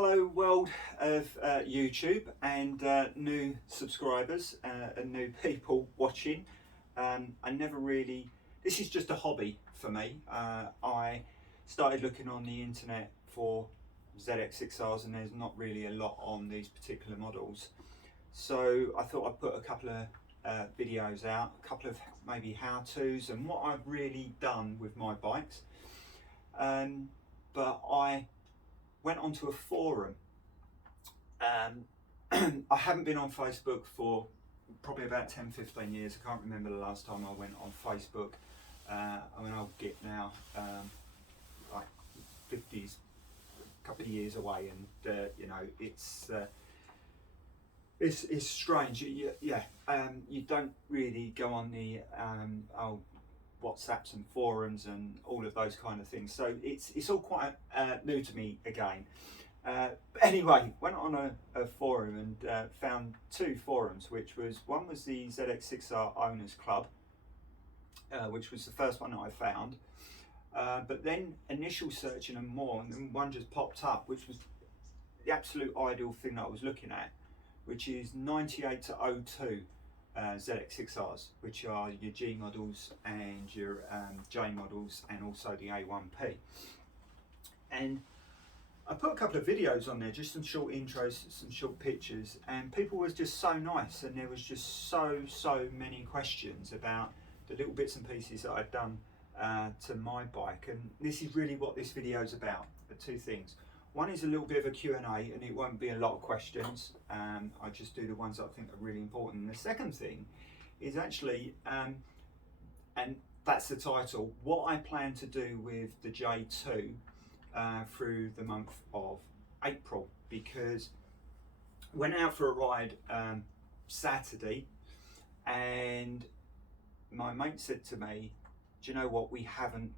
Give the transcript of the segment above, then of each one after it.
Hello world of YouTube and new subscribers and new people watching. I never really, this is just a hobby for me. I started looking on the internet for ZX6Rs and there's not really a lot on these particular models. So I thought I'd put a couple of videos out, a couple of maybe how-tos and what I've really done with my bikes. But I went onto a forum. I haven't been on Facebook for probably about 10-15 years. I can't remember the last time I went on Facebook. I mean, I'll get now like 50s, a couple of years away, and you know, it's strange. You don't really go on the WhatsApps and forums and all of those kind of things, so it's all quite new to me again. But anyway, went on a forum and found two forums, which was, one was the ZX6R Owners Club, which was the first one that I found, but then initial searching and more, and then one just popped up, which was the absolute ideal thing that I was looking at, which is 98 to 02 ZX6Rs, which are your G models and your J models, and also the A1P. And I put a couple of videos on there, just some short intros, some short pictures, and people was just so nice, and there was just so many questions about the little bits and pieces that I'd done to my bike. And this is really what this video is about, the two things. One is a little bit of a Q&A, and it won't be a lot of questions. I just do the ones that I think are really important. And the second thing is actually, and that's the title, what I plan to do with the J2 through the month of April. Because I went out for a ride Saturday, and my mate said to me, do you know what, we haven't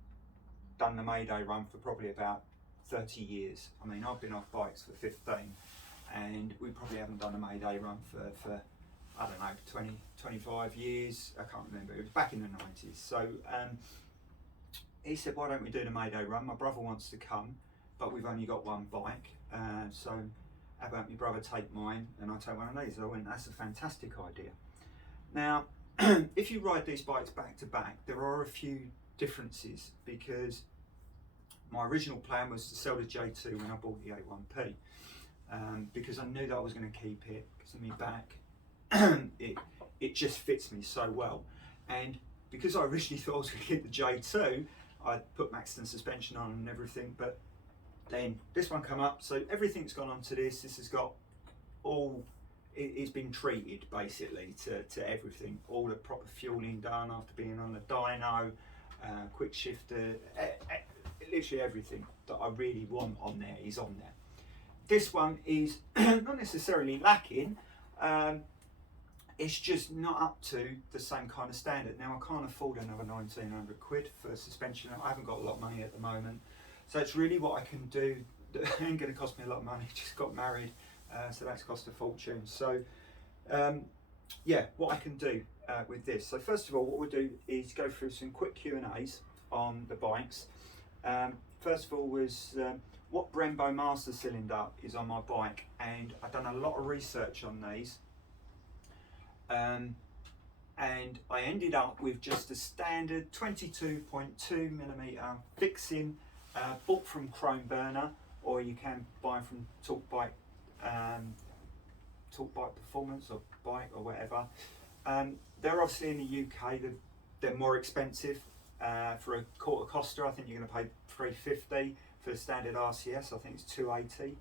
done the Mayday run for probably about 30 years. I mean, I've been off bikes for 15, and we probably haven't done a Mayday run for I don't know, 20, 25 years. I can't remember, it was back in the 90s. So he said, why don't we do the Mayday run? My brother wants to come, but we've only got one bike. So how about my brother take mine and I take one of these? I went, that's a fantastic idea. Now, if you ride these bikes back to back, there are a few differences, because my original plan was to sell the J2 when I bought the A1P, because I knew that I was going to keep it, because of my back. it just fits me so well. And because I originally thought I was going to keep the J2, I put Maxton suspension on and everything, but then this one come up, so everything's gone onto this. This has got all, it's been treated basically to everything, all the proper fueling done after being on the dyno, quick shifter, literally everything that I really want on there is on there. This one is not necessarily lacking, it's just not up to the same kind of standard. Now, I can't afford another 1900 quid for suspension. I haven't got a lot of money at the moment, so it's really what I can do that ain't going to cost me a lot of money. Just got married, so that's cost a fortune. So yeah, what I can do with this. So first of all, what we'll do is go through some quick Q&As on the bikes. First of all was what Brembo master cylinder is on my bike, and I've done a lot of research on these, and I ended up with just a standard 22.2mm fixing, bought from Chrome Burner, or you can buy from Talk Bike Performance or Bike or whatever. They're obviously in the UK, they're more expensive. For a quarter Costa, I think you're going to pay $350. For the standard RCS, I think it's $280.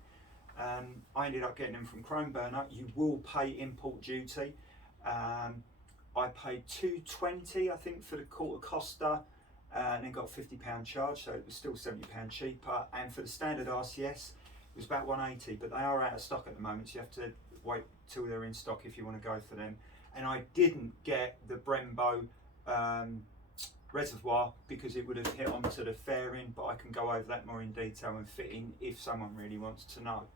I ended up getting them from Chrome Burner. You will pay import duty. I paid $220, I think, for the quarter Costa, and then got a £50 charge, so it was still £70 cheaper. And for the standard RCS, it was about $180, but they are out of stock at the moment, so you have to wait till they're in stock if you want to go for them. And I didn't get the Brembo reservoir because it would have hit onto the fairing, but I can go over that more in detail and fitting if someone really wants to know.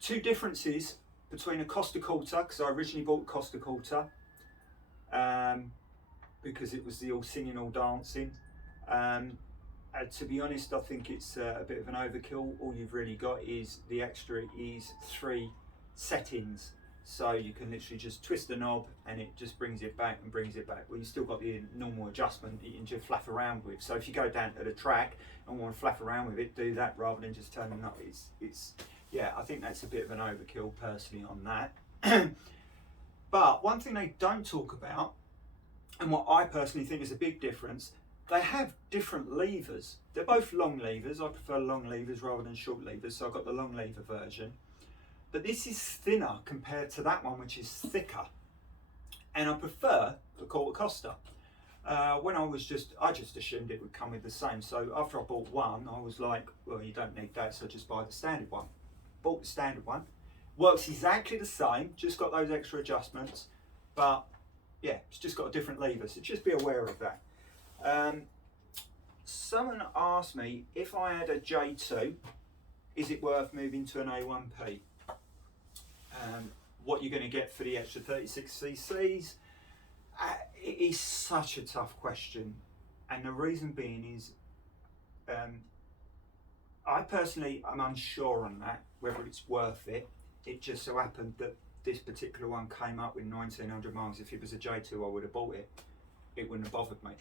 Two differences between a Costa Quarter, because I originally bought Costa Quarter because it was the all singing, all dancing, To be honest, I think it's a bit of an overkill. All you've really got is the extra is 3 settings. So you can literally just twist the knob and it just brings it back and brings it back. Well, you've still got the normal adjustment that you can just flaff around with. So if you go down to the track and want to flaff around with it, do that rather than just turn the knob. Yeah, I think that's a bit of an overkill personally on that. But one thing they don't talk about, and what I personally think is a big difference, they have different levers. They're both long levers. I prefer long levers rather than short levers, so I've got the long lever version. But this is thinner compared to that one, which is thicker. And I prefer the Quarter Costa. When I just assumed it would come with the same. So after I bought one, I was like, well, you don't need that, so just buy the standard one. Bought the standard one. Works exactly the same, just got those extra adjustments. But yeah, it's just got a different lever, so just be aware of that. Someone asked me if I had a J2, is it worth moving to an A1P? What you're going to get for the extra 36 cc's? It is such a tough question, and the reason being is I personally am unsure on that, whether it's worth it. It just so happened that this particular one came up with 1900 miles. If it was a J2, I would have bought it. It wouldn't have bothered me.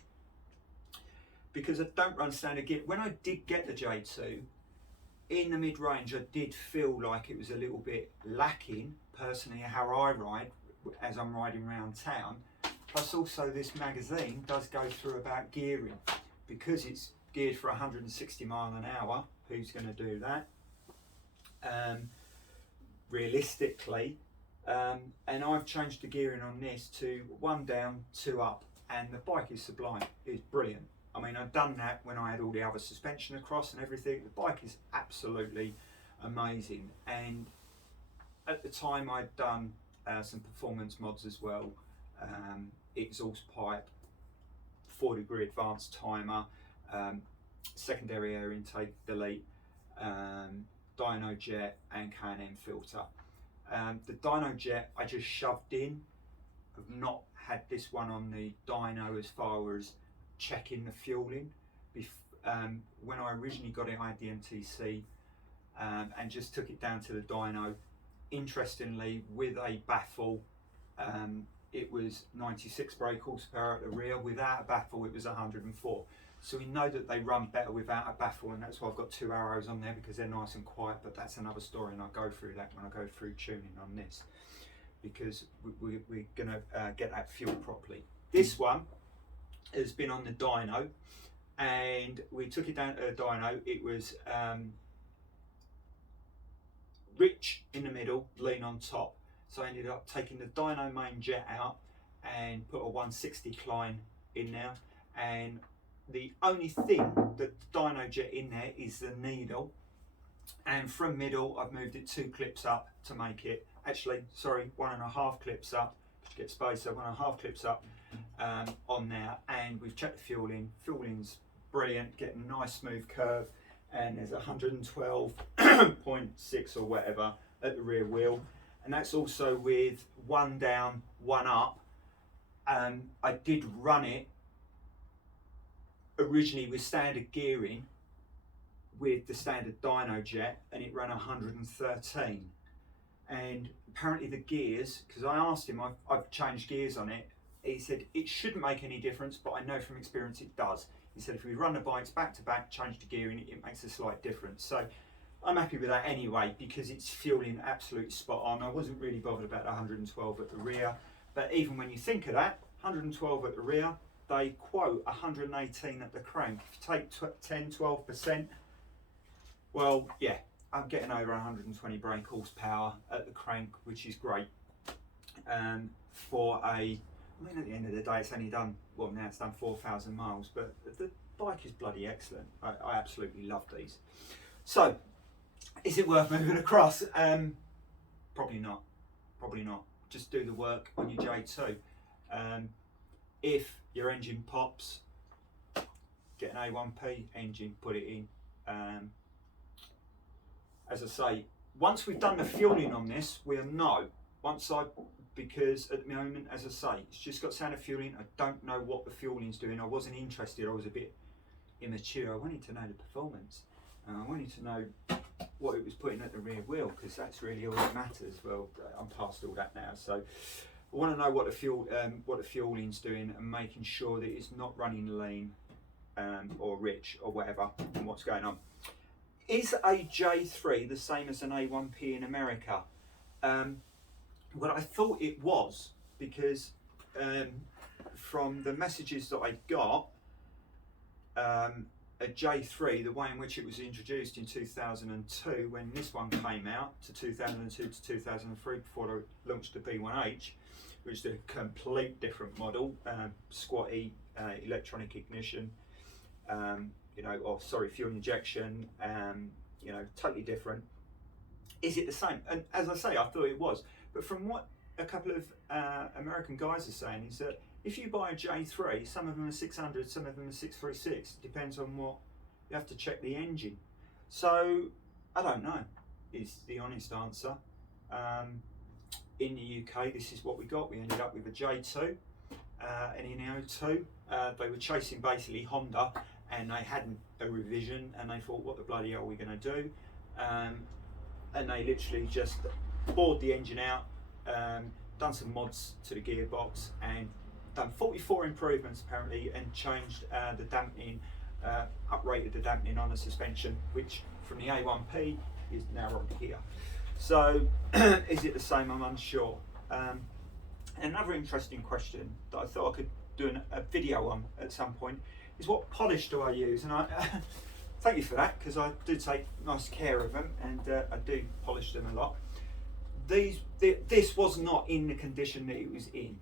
Because I don't run standard gear. When I did get the J2, in the mid-range, I did feel like it was a little bit lacking, personally, how I ride, as I'm riding around town. Plus also this magazine does go through about gearing. Because it's geared for 160 mile an hour, who's going to do that? Realistically, and I've changed the gearing on this to 1 down, 2 up, and the bike is sublime. It's brilliant. I mean, I've done that when I had all the other suspension across and everything. The bike is absolutely amazing. And at the time, I'd done some performance mods as well. Exhaust pipe, 4-degree advanced timer, secondary air intake delete, dyno jet and K&N filter. The dyno jet I just shoved in. I've not had this one on the dyno as far as checking the fueling. When I originally got it, I had the MTC and just took it down to the dyno. Interestingly, with a baffle, it was 96 brake horsepower at the rear. Without a baffle, it was 104. So we know that they run better without a baffle, and that's why I've got 2 arrows on there, because they're nice and quiet. But that's another story, and I'll go through that when I go through tuning on this, because we're going to get that fuel properly. This one has been on the dyno, and we took it down to the dyno. It was rich in the middle, lean on top. So I ended up taking the dyno main jet out and put a 160 Klein in there, and the only thing that the dyno jet in there is the needle, and from middle I've moved it 2 clips up to make it, actually sorry, 1.5 clips up to get space, so 1.5 clips up on there. And we've checked the fueling. Fueling's brilliant, getting a nice smooth curve, and there's 112.6 or whatever at the rear wheel, and that's also with 1 down, 1 up. I did run it originally with standard gearing with the standard dyno jet, and it ran 113. And apparently the gears, because I asked him, I've changed gears on it, he said it shouldn't make any difference, but I know from experience it does. He said if we run the bikes back to back, change the gearing, it makes a slight difference. So I'm happy with that anyway, because it's fueling absolutely spot on. I wasn't really bothered about the 112 at the rear, but even when you think of that, 112 at the rear, they quote 118 at the crank. If you take 10-12%, well, yeah, I'm getting over 120 brake horsepower at the crank, which is great. For a, I mean, at the end of the day, it's only done, well, now it's done 4,000 miles, but the bike is bloody excellent. I absolutely love these. So, is it worth moving across? Probably not. Probably not. Just do the work on your J2. If your engine pops, get an A1P engine, put it in. As I say, once we've done the fueling on this, we'll know. Because at the moment, as I say, it's just got standard fueling. I don't know what the fueling's doing. I wasn't interested. I was a bit immature. I wanted to know the performance. I wanted to know what it was putting at the rear wheel, because that's really all that matters. Well, I'm past all that now, so I want to know what the fueling's doing, and making sure that it's not running lean or rich or whatever, and what's going on. Is a J3 the same as an A1P in America? Well, I thought it was, because from the messages that I got, a J3, the way in which it was introduced in 2002, when this one came out, to 2002 to 2003, before they launched the B1H, which is a complete different model, squatty, electronic ignition, fuel injection, totally different. Is it the same? And as I say, I thought it was, but from what a couple of American guys are saying is that if you buy a J3, some of them are 600, some of them are 636. Depends on what you have to check the engine. So I don't know, is the honest answer. In the UK, this is what we got. We ended up with a J2, and in the 02, they were chasing basically Honda, and they hadn't a revision, and they thought, what the bloody hell are we going to do? And they literally just bored the engine out, done some mods to the gearbox, and done 44 improvements apparently, and changed the dampening, uprated the dampening on the suspension, which from the A1P is now on here. So is it the same? I'm unsure. Another interesting question that I thought I could do a video on at some point is, what polish do I use? And I thank you for that, because I do take nice care of them, and I do polish them a lot. This was not in the condition that it was in.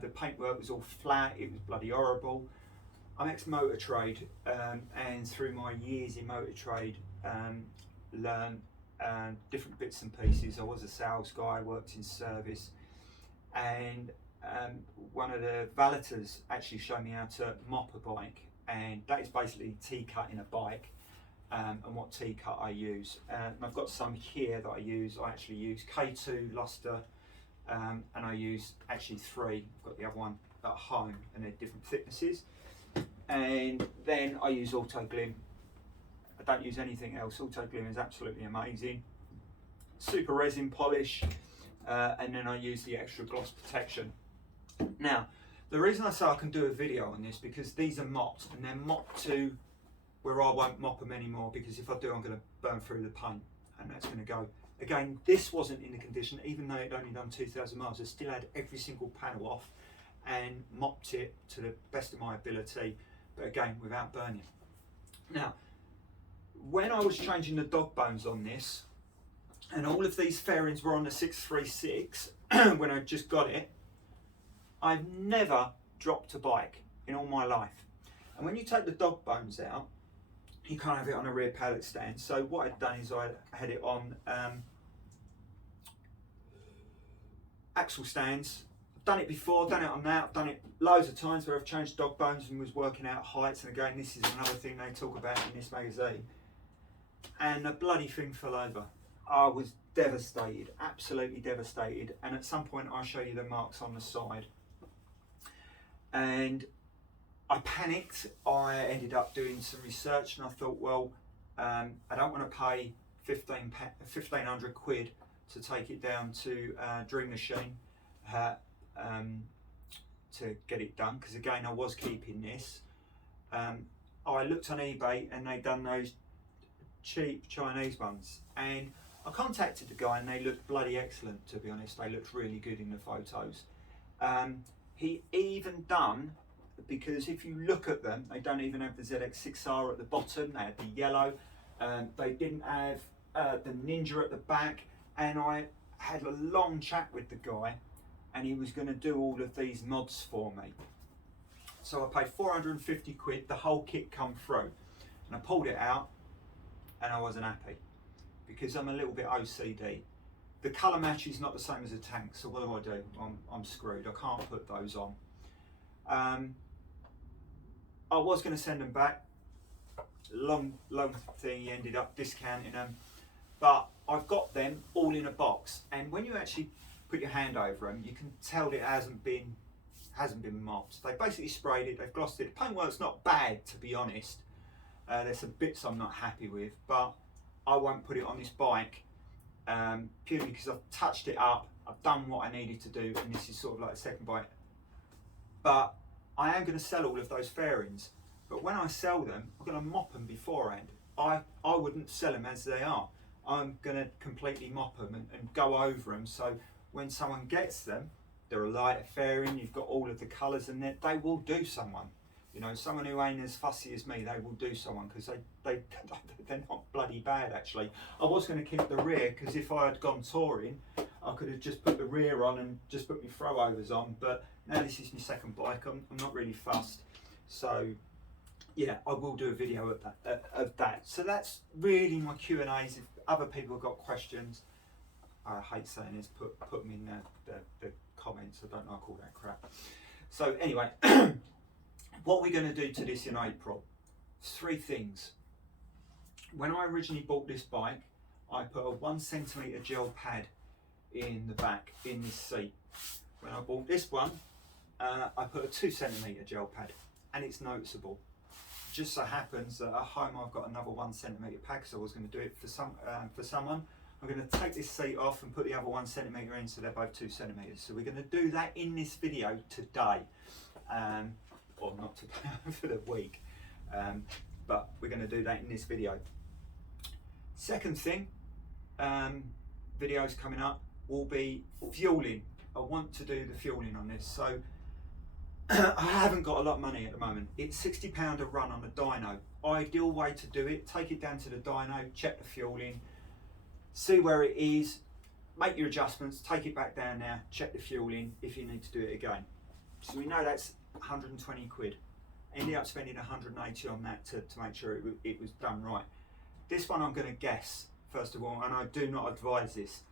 The paintwork was all flat, it was bloody horrible. I'm ex-motor trade, and through my years in motor trade, learned different bits and pieces. I was a sales guy, worked in service, and one of the valeters actually showed me how to mop a bike, and that is basically T-cutting a bike, and what T-cut I use. And I've got some here that I use. I actually use K2 luster, and I use actually 3. I've got the other one at home, and they're different thicknesses. And then I use Auto Glim. I don't use anything else. Auto Glim is absolutely amazing. Super resin polish, and then I use the extra gloss protection. Now, the reason I say I can do a video on this, because these are mopped, and they're mopped to where I won't mop them anymore, because if I do, I'm going to burn through the paint, and that's going to go. Again, this wasn't in the condition, even though it only done 2,000 miles. I still had every single panel off and mopped it to the best of my ability, but again, without burning. Now, when I was changing the dog bones on this, and all of these fairings were on the 636, when I just got it, I've never dropped a bike in all my life. And when you take the dog bones out, you can't have it on a rear pallet stand. So what I'd done is I had it on axle stands. I've done it before, done it on that, I've done it loads of times where I've changed dog bones and was working out heights. And again, this is another thing they talk about in this magazine. And the bloody thing fell over. I was devastated, absolutely devastated. And at some point I'll show you the marks on the side. And I panicked. I ended up doing some research, and I thought, well, I don't want to pay 1,500 quid to take it down to Dream Machine to get it done, because again, I was keeping this. I looked on eBay, and they'd done those cheap Chinese ones, and I contacted the guy, and they looked bloody excellent, to be honest. They looked really good in the photos. He even done, because if you look at them, they don't even have the ZX6R at the bottom. They had the yellow, they didn't have the Ninja at the back, and I had a long chat with the guy, and he was going to do all of these mods for me. So I paid 450 quid, the whole kit come through, and I pulled it out, and I wasn't happy, because I'm a little bit OCD. The colour match is not the same as a tank, so what do? I'm screwed. I can't put those on. I was going to send them back. Long thing, he ended up discounting them. But I've got them all in a box, and when you actually put your hand over them, you can tell that it hasn't been mopped. They basically sprayed it, they've glossed it. The paintwork's not bad, to be honest. There's some bits I'm not happy with, but I won't put it on this bike purely because I've touched it up, I've done what I needed to do, and this is sort of like a second bike. But I am going to sell all of those fairings, but when I sell them, I'm going to mop them beforehand. I wouldn't sell them as they are. I'm going to completely mop them and go over them, so when someone gets them, they're a lighter fairing, you've got all of the colours in there, they will do someone. You know, someone who ain't as fussy as me, they will do someone, because they're not bloody bad actually. I was going to keep the rear, because if I had gone touring, I could have just put the rear on and just put my throwovers on, but now this is my second bike, I'm not really fussed. So yeah, I will do a video of that. So that's really my Q&As. If other people have got questions, I hate saying this, put them in the comments. I don't like all that crap. So anyway, what we're going to do to this in April, 3 things. When I originally bought this bike, I put a 1 centimetre gel pad in the back, in this seat. When I bought this one, I put a 2 centimetre gel pad, and it's noticeable. Just so happens that at home I've got another 1 centimetre pad, because I was going to do it for someone. I'm going to take this seat off and put the other 1 centimetre in, so they're both 2 centimetres. So we're going to do that in this video today. Or not today, for the week. But we're going to do that in this video. Second thing, videos coming up will be fueling. I want to do the fueling on this. So I haven't got a lot of money at the moment. It's £60 a run on a dyno. Ideal way to do it, take it down to the dyno, check the fueling, see where it is, make your adjustments, take it back down there, check the fueling if you need to do it again. So we know that's 120 quid. Ended up spending 180 on that to make sure it was done right. This one I'm going to guess, first of all, and I do not advise this,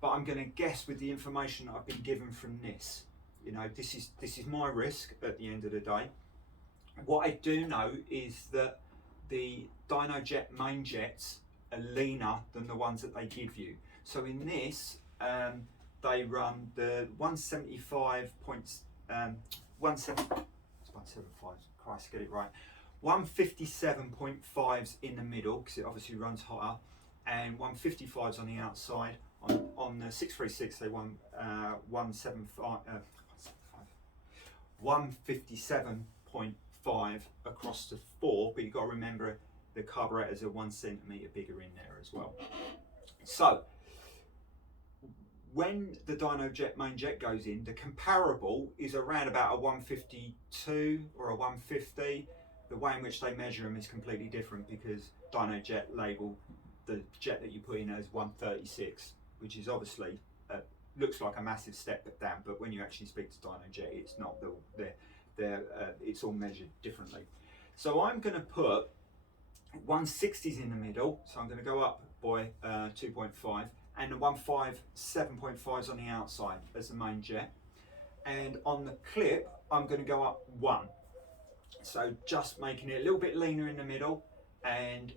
but I'm going to guess with the information that I've been given from this. You know, this is my risk at the end of the day. What I do know is that the Dynojet main jets are leaner than the ones that they give you. So in this, they run the 175 points, 175, Christ, get it right. 157.5s in the middle, because it obviously runs hotter, and 155s on the outside. On the 636, they run 157.5 across the 4, but you've got to remember the carburetors are 1 centimetre bigger in there as well. So when the Dynojet main jet goes in, the comparable is around about a 152 or a 150. The way in which they measure them is completely different, because Dynojet label the jet that you put in as 136, which is obviously looks like a massive step down, but when you actually speak to Dynojet, it's not. It's all measured differently. So I'm going to put 160s in the middle, so I'm going to go up by 2.5, and the 157.5s on the outside as the main jet. And on the clip, I'm going to go up 1. So just making it a little bit leaner in the middle and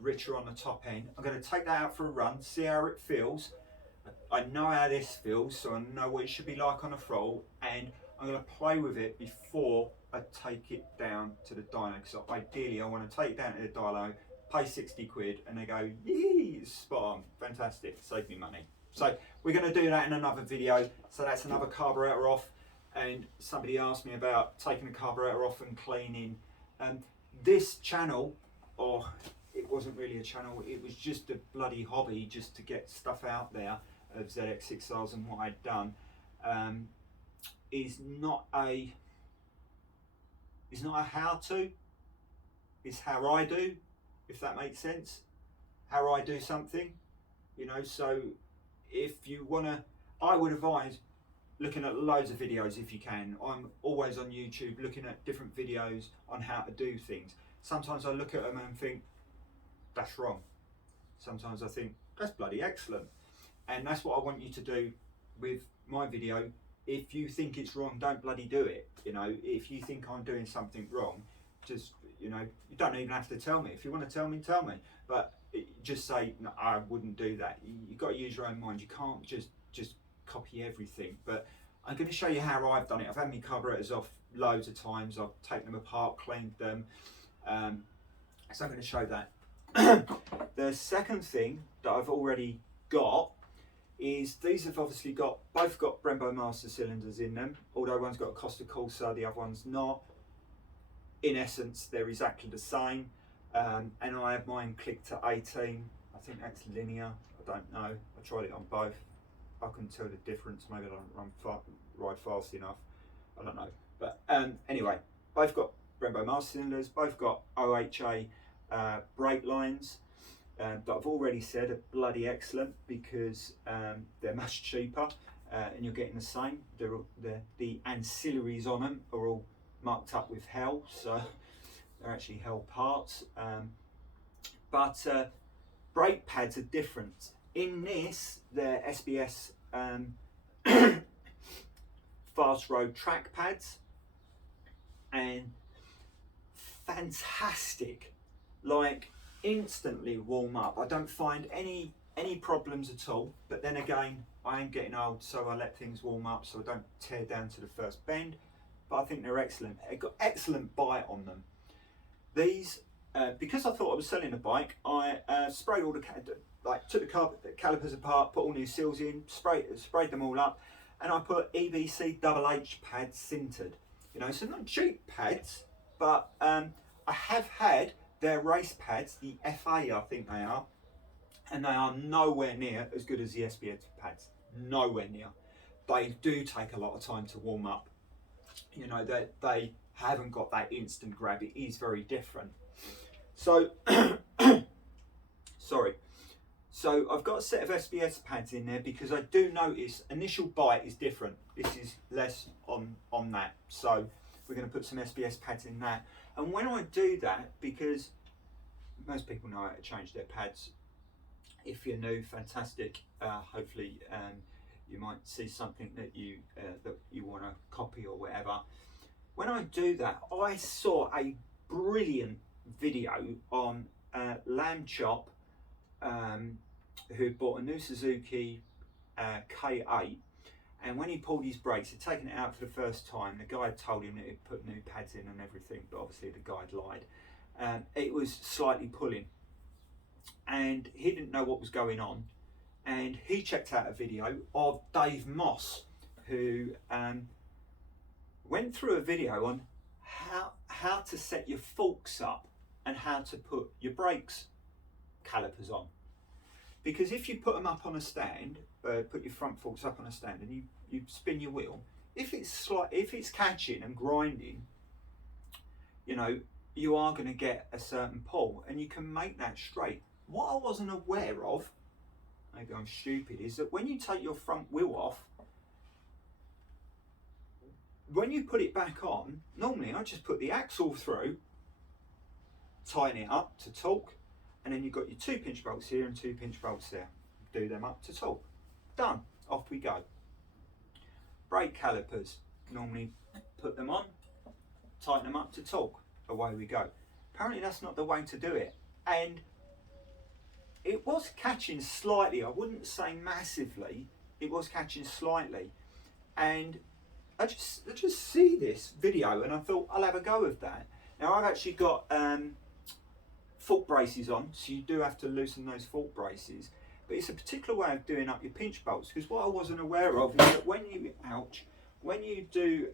richer on the top end. I'm going to take that out for a run, see how it feels. I know how this feels, so I know what it should be like on a throttle, and I'm going to play with it before I take it down to the dyno. So ideally I want to take it down to the dyno, pay 60 quid, and they go, yee, spot on, fantastic, save me money. So we're going to do that in another video. So that's another carburetor off. And somebody asked me about taking the carburetor off and cleaning. This channel, or it wasn't really a channel, it was just a bloody hobby just to get stuff out there of ZX6Rs and what I'd done, is not a how-to, it's how I do, if that makes sense. How I do something, you know. So if you wanna, I would advise looking at loads of videos if you can. I'm always on YouTube looking at different videos on how to do things. Sometimes I look at them and think, that's wrong. Sometimes I think, that's bloody excellent. And that's what I want you to do with my video. If you think it's wrong, don't bloody do it. You know, if you think I'm doing something wrong, just, you know, you don't even have to tell me. If you want to tell me, tell me. But just say, no, I wouldn't do that. You've got to use your own mind. You can't just copy everything. But I'm going to show you how I've done it. I've had my carburetors off loads of times. I've taken them apart, cleaned them, So I'm going to show that. The second thing that I've already got is these have obviously both got Brembo master cylinders in them, although one's got a Costa Corsa, the other one's not. In essence, they're exactly the same, and I have mine clicked to 18. I think that's linear. I don't know. I tried it on both. I couldn't tell the difference. Maybe I don't ride fast enough. I don't know. But anyway, both got Brembo master cylinders. Both got OHA brake lines. That I've already said are bloody excellent because they're much cheaper and you're getting the same. The ancillaries on them are all marked up with Hell, so they're actually Hell parts. But brake pads are different. In this, they're SBS fast road track pads, and fantastic. Like, instantly warm up. I don't find any problems at all, but then again, I am getting old, so I let things warm up so I don't tear down to the first bend. But I think they're excellent. They've got excellent bite on them. These, because I thought I was selling a bike, I sprayed all took the calipers apart, put all new seals in, sprayed them all up, and I put EBC double H pads sintered. You know, so not cheap pads, but I have had their race pads, the FA I think they are, and they are nowhere near as good as the SBS pads. Nowhere near. They do take a lot of time to warm up. You know, they haven't got that instant grab. It is very different. So, sorry. So I've got a set of SBS pads in there because I do notice initial bite is different. This is less on that. So we're going to put some SBS pads in that. And when I do that, because most people know how to change their pads. If you're new, fantastic. Hopefully you might see something that you want to copy or whatever. When I do that, I saw a brilliant video on Lamb Chop, who bought a new Suzuki K8, and when he pulled his brakes, he'd taken it out for the first time. The guy had told him that he'd put new pads in and everything, but obviously the guy had lied. It was slightly pulling, and he didn't know what was going on. And he checked out a video of Dave Moss, who went through a video on how to set your forks up and how to put your brakes calipers on. Because if you put them up on a stand, put your front forks up on a stand and you spin your wheel, if it's catching and grinding, you know, you are going to get a certain pull, and you can make that straight. What I wasn't aware of, maybe I'm stupid, is that when you take your front wheel off, when you put it back on, normally I just put the axle through, tighten it up to torque, and then you've got your 2 pinch bolts here and 2 pinch bolts there. Do them up to torque. Done. Off we go. Brake calipers, normally put them on, tighten them up to torque. Away we go. Apparently that's not the way to do it. And it was catching slightly. I wouldn't say massively. It was catching slightly. And I just see this video and I thought I'll have a go of that. Now I've actually got fork braces on, so you do have to loosen those fork braces. But it's a particular way of doing up your pinch bolts, because what I wasn't aware of is that when you do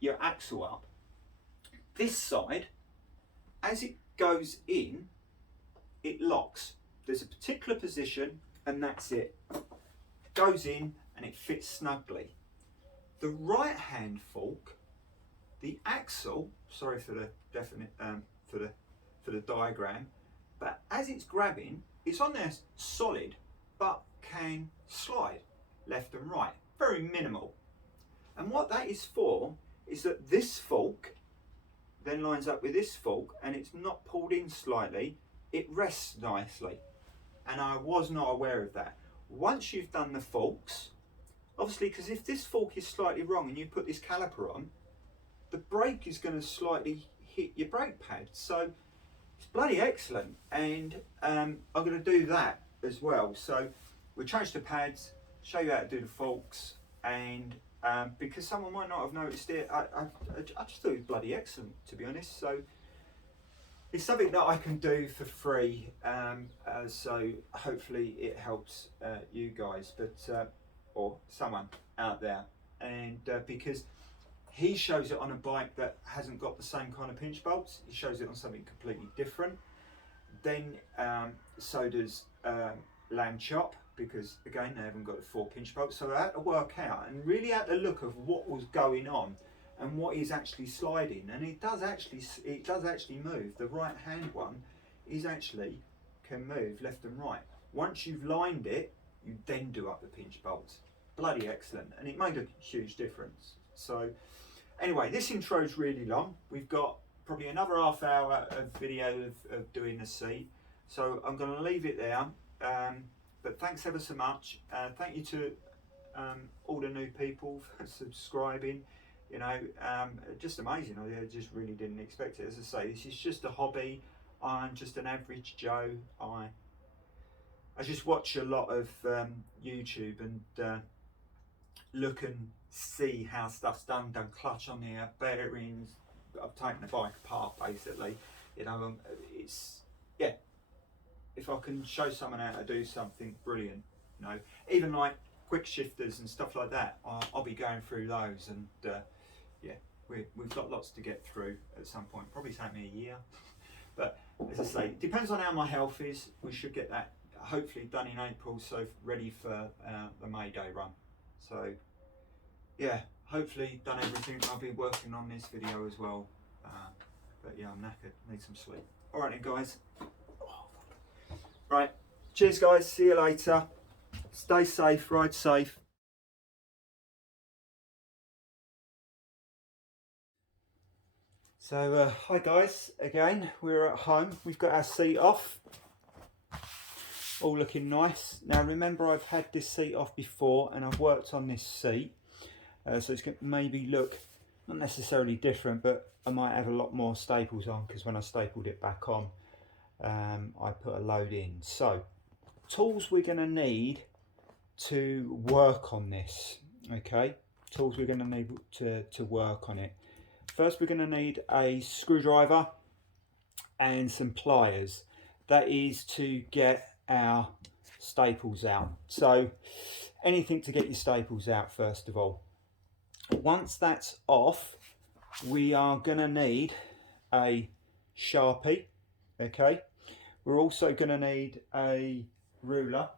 your axle up, this side, as it goes in, it locks. There's a particular position and that's it. Goes in and it fits snugly. The right hand fork, the axle, sorry for the definite for the diagram, but as it's grabbing, it's on there solid, but can slide left and right, very minimal. And what that is for is that this fork then lines up with this fork and it's not pulled in slightly, it rests nicely. And I was not aware of that. Once you've done the forks, obviously, because if this fork is slightly wrong and you put this caliper on, the brake is going to slightly hit your brake pad. So it's bloody excellent, and I'm going to do that as well. So we'll change the pads, show you how to do the forks, and because someone might not have noticed it, I just thought it was bloody excellent, to be honest. So it's something that I can do for free, so hopefully it helps you guys, but or someone out there, and because he shows it on a bike that hasn't got the same kind of pinch bolts, he shows it on something completely different. Then so does Land Chop, because again they haven't got the 4 pinch bolts. So I had to work out and really had to look of what was going on and what is actually sliding, and it does actually move. The right hand one can move left and right. Once you've lined it, you then do up the pinch bolts. Bloody excellent, and it made a huge difference. So anyway, this intro is really long. We've got probably another half hour of video of doing the seat, so I'm going to leave it there. But thanks ever so much. Thank you to all the new people for subscribing. You know, just amazing. I just really didn't expect it. As I say, this is just a hobby. I'm just an average Joe. I just watch a lot of YouTube and look and see how stuff's done clutch on the bearings. I've taken the bike apart basically. You know, it's, yeah, if I can show someone how to do something brilliant, you know, even like quick shifters and stuff like that, I'll be going through those, and yeah, we've got lots to get through at some point. Probably take me a year, but as I say, it depends on how my health is. We should get that hopefully done in April, so ready for the May Day run. So yeah, hopefully done everything. I'll be working on this video as well, but yeah, I'm knackered, need some sleep. All right then guys, right, cheers guys, see you later, stay safe, ride safe. So hi guys, again we're at home. We've got our seat off, all looking nice. Now remember, I've had this seat off before and I've worked on this seat, so it's going to maybe look not necessarily different, but I might have a lot more staples on, because when I stapled it back on, I put a load in. So tools we're going to need to work on this, okay, tools we're going to need to work on it. First we're going to need a screwdriver and some pliers. That is to get our staples out. So anything to get your staples out first of all. Once that's off, we are going to need a Sharpie, okay. We're also going to need a ruler,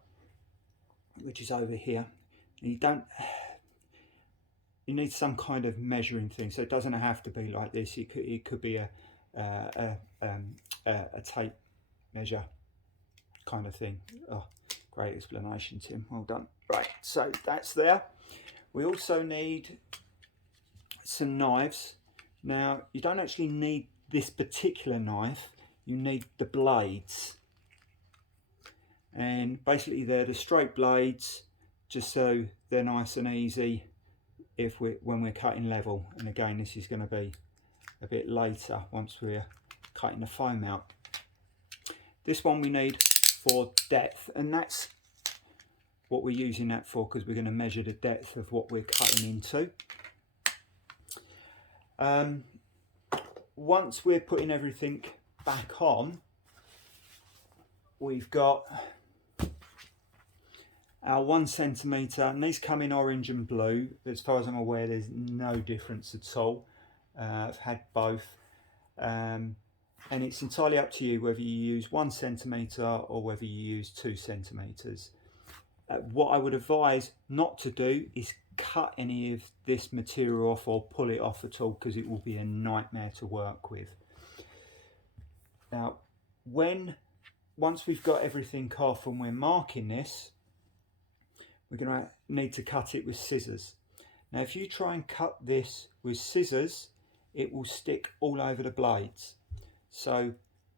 which is over here. You need some kind of measuring thing, so it doesn't have to be like this. It could be a tape measure kind of thing. Oh, great explanation, Tim, well done. Right, so that's there. We also need some knives. Now you don't actually need this particular knife, you need the blades, and basically they're the straight blades, just so they're nice and easy when we're cutting level. And again, this is going to be a bit later once we're cutting the foam out. This one we need for depth, and that's what we're using that for, because we're going to measure the depth of what we're cutting into. Once we're putting everything back on, we've got our 1 centimetre, and these come in orange and blue. As far as I'm aware, there's no difference at all. I've had both, and it's entirely up to you whether you use 1 centimetre or whether you use 2 centimetres. What I would advise not to do is cut any of this material off or pull it off at all, because it will be a nightmare to work with. Now, once we've got everything off and we're marking this, we're going to need to cut it with scissors. Now, if you try and cut this with scissors, it will stick all over the blades. So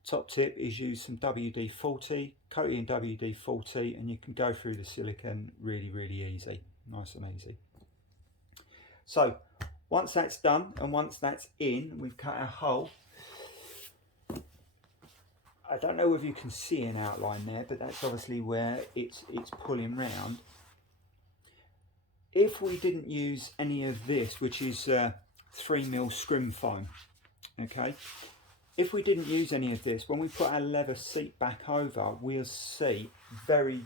top tip is use some WD-40, coat it in WD-40, and you can go through the silicone really, really easy, nice and easy. So once that's done and once that's in, we've cut our hole. I don't know if you can see an outline there, but that's obviously where it's pulling round. If we didn't use any of this, which is 3mm Scrim foam, okay, if we didn't use any of this, when we put our leather seat back over, we'll see very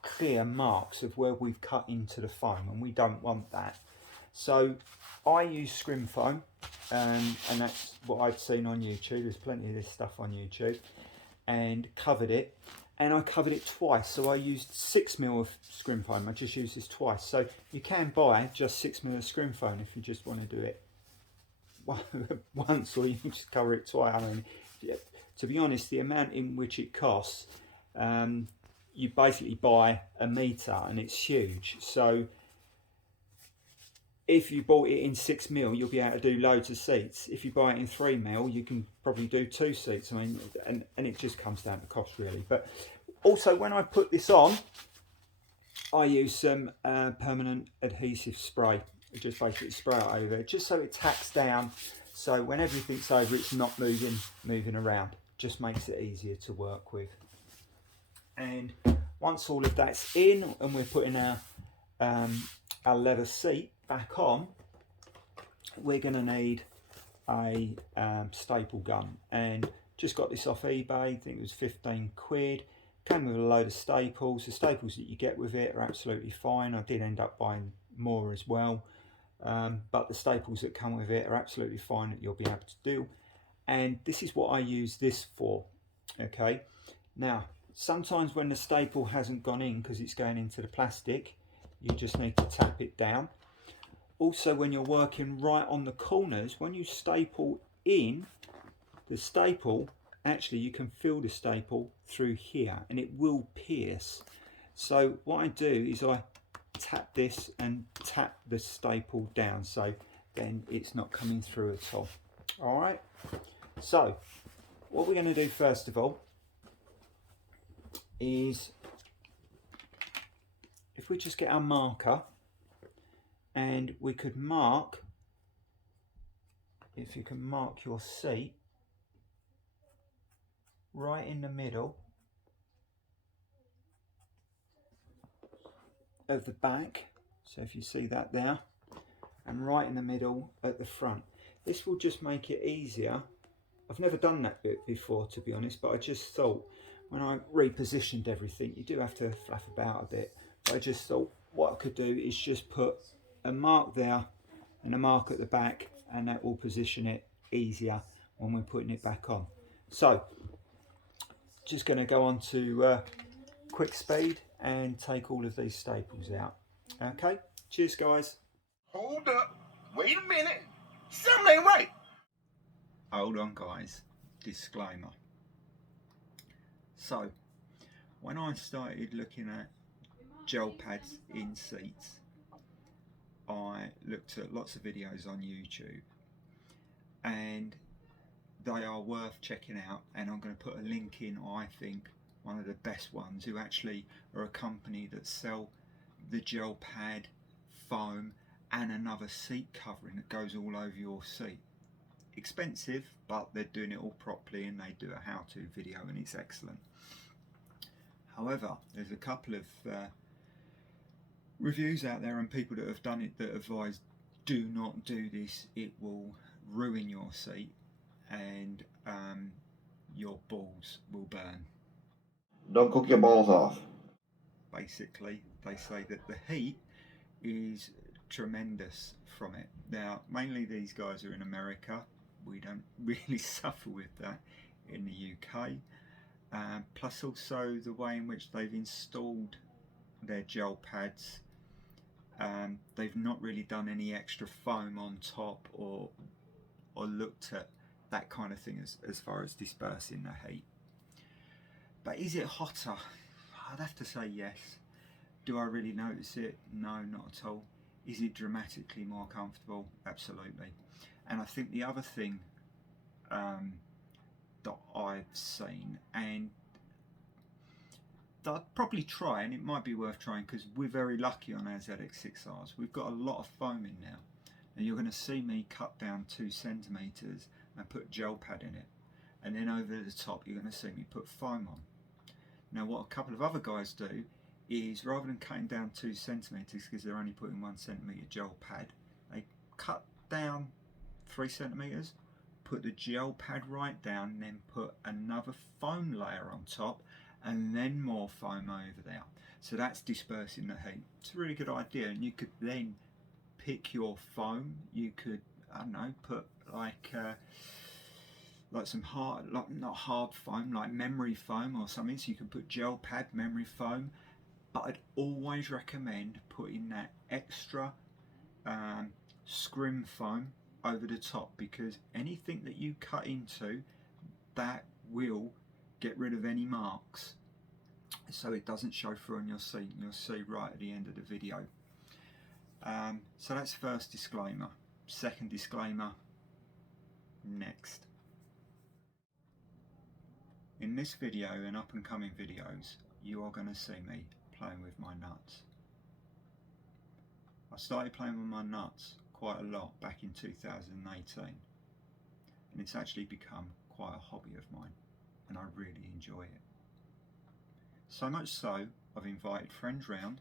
clear marks of where we've cut into the foam, and we don't want that. So I use Scrim foam, and that's what I'd seen on YouTube. There's plenty of this stuff on YouTube, and covered it, and I covered it twice. So I used 6mm of Scrim foam. I just used this twice. So you can buy just 6mm of Scrim foam if you just want to do it once, or you can just cover it twice. I mean, to be honest, the amount in which it costs, you basically buy a metre and it's huge. So if you bought it in 6mm, you'll be able to do loads of seats. If you buy it in 3mm, you can probably do 2 seats. I mean, and it just comes down to cost really. But also, when I put this on, I use some permanent adhesive spray. I just basically spray it over, just so it tacks down. So when everything's over, it's not moving around. Just makes it easier to work with. And once all of that's in, and we're putting our leather seat back on, we're going to need a staple gun. And just got this off eBay. I think it was 15 quid. Came with a load of staples. The staples that you get with it are absolutely fine. I did end up buying more as well, but the staples that come with it are absolutely fine, that you'll be able to do. And this is what I use this for. Okay, now sometimes when the staple hasn't gone in because it's going into the plastic, you just need to tap it down. Also, when you're working right on the corners, when you staple in the staple, actually you can feel the staple through here and it will pierce. So what I do is I tap this and tap the staple down, so then it's not coming through at all. All right, so what we're going to do first of all is, if we just get our marker, and we could mark, if you can mark your seat right in the middle of the back, so if you see that there, and right in the middle at the front. This will just make it easier. I've never done that bit before, to be honest, but I just thought when I repositioned everything, you do have to fluff about a bit, but I just thought what I could do is just put a mark there and a mark at the back, and that will position it easier when we're putting it back on. So just going to go on to quick speed and take all of these staples out. Okay, cheers guys. Hold up, wait a minute, something ain't right. Hold on guys, disclaimer. So when I started looking at gel pads in seats, I looked at lots of videos on YouTube, and they are worth checking out, and I'm going to put a link in. I think one of the best ones, who actually are a company that sell the gel pad, foam and another seat covering that goes all over your seat. Expensive, but they're doing it all properly, and they do a how-to video and it's excellent. However, there's a couple of reviews out there and people that have done it that advise, do not do this, it will ruin your seat and your balls will burn. Don't cook your balls off. Basically, they say that the heat is tremendous from it. Now, mainly these guys are in America. We don't really suffer with that in the UK. Plus also the way in which they've installed their gel pads. They've not really done any extra foam on top or looked at that kind of thing as far as dispersing the heat. But is it hotter? I'd have to say yes. Do I really notice it? No, not at all. Is it dramatically more comfortable? Absolutely. And I think the other thing that I've seen, and that I'd probably try, and it might be worth trying because we're very lucky on our ZX6Rs. We've got a lot of foam in now. And you're going to see me cut down 2 centimetres and put gel pad in it. And then over the top you're going to see me put foam on. Now what a couple of other guys do is, rather than cutting down 2 centimetres because they're only putting 1 centimetre gel pad, they cut down 3 centimetres, put the gel pad right down, then put another foam layer on top, and then more foam over there. So that's dispersing the heat. It's a really good idea, and you could then pick your foam. You could, I don't know, put like some hard, like not hard foam, like memory foam or something. So you can put gel pad, memory foam, but I'd always recommend putting that extra scrim foam over the top, because anything that you cut into, that will get rid of any marks, so it doesn't show through on your seat. You'll see right at the end of the video. So that's first disclaimer. Second disclaimer next. In this video and up and coming videos, you are going to see me playing with my nuts. I started playing with my nuts quite a lot back in 2018, and it's actually become quite a hobby of mine, and I really enjoy it. So much so, I've invited friends round,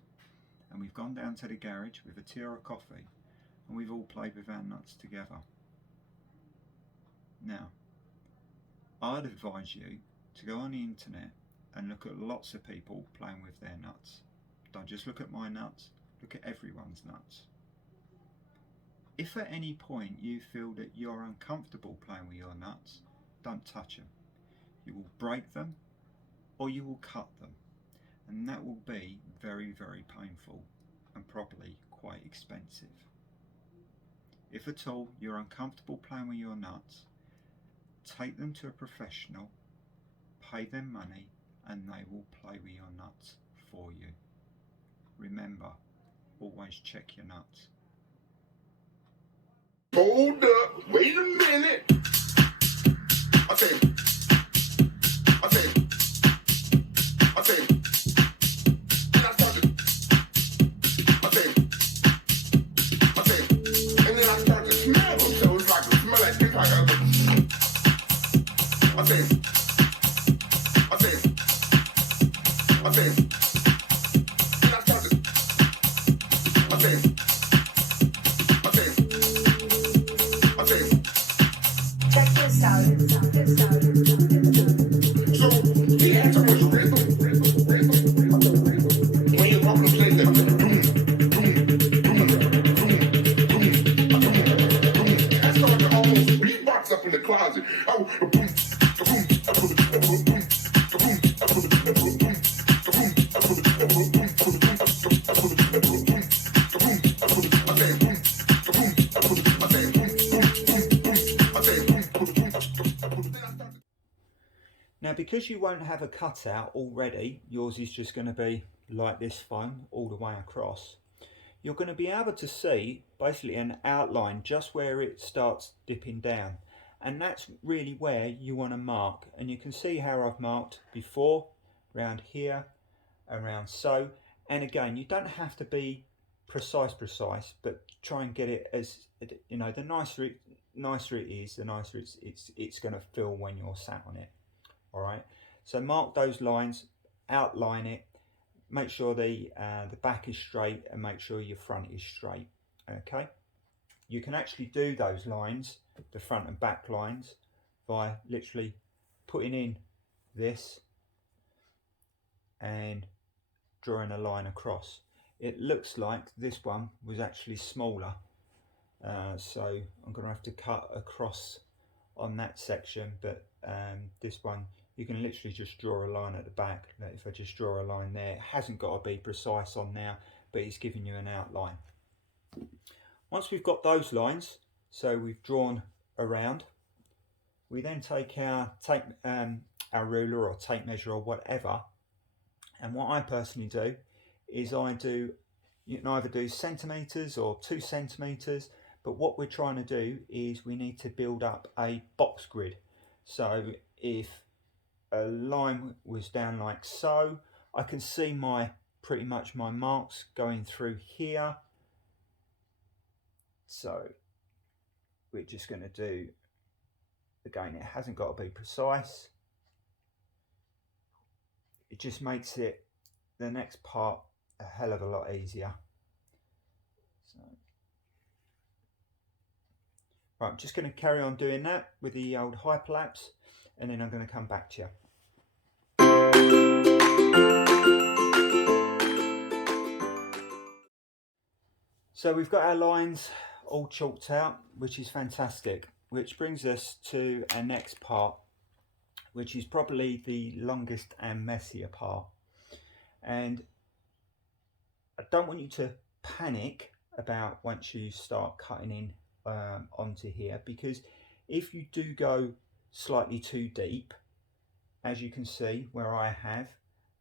and we've gone down to the garage with a tea or a coffee, and we've all played with our nuts together. Now, I'd advise you to go on the internet and look at lots of people playing with their nuts. Don't just look at my nuts, look at everyone's nuts. If at any point you feel that you're uncomfortable playing with your nuts, don't touch them. You will break them or you will cut them, and that will be very, very painful and probably quite expensive. If at all you're uncomfortable playing with your nuts, take them to a professional, pay them money, and they will play with your nuts for you. Remember, always check your nuts. Hold up, wait a minute. I say, and I started, and then I started to smell them, so it's like, it smell like this, like, and I started, Check this out. so he had so much rhythm. When you walk on stage, that I started to almost beatbox up in the closet. Now, because you won't have a cutout already, yours is just going to be like this foam all the way across, you're going to be able to see basically an outline just where it starts dipping down, and that's really where you want to mark. And you can see how I've marked before, around here, around so, and again, you don't have to be precise, but try and get it as, you know, the nicer it is, the nicer it's going to feel when you're sat on it. All right, so mark those lines, outline it, make sure the back is straight, and make sure your front is straight. Okay, you can actually do those lines, the front and back lines, by literally putting in this and drawing a line across. It looks like this one was actually smaller, so I'm going to have to cut across on that section, but this one, you can literally just draw a line at the back. If I just draw a line there, it hasn't got to be precise on now, but it's giving you an outline. Once we've got those lines, so we've drawn around, we then take our ruler or tape measure or whatever, and what I personally do is you can either do centimeters or 2 centimeters, but what we're trying to do is we need to build up a box grid. So if a line was down like so, I can see pretty much my marks going through here. So we're just going to do, again, it hasn't got to be precise. It just makes it, the next part, a hell of a lot easier. So Right, I'm just going to carry on doing that with the old hyperlapse, and then I'm going to come back to you. So we've got our lines all chalked out, which is fantastic, which brings us to our next part, which is probably the longest and messier part. And I don't want you to panic about once you start cutting in onto here, because if you do go slightly too deep, as you can see where I have,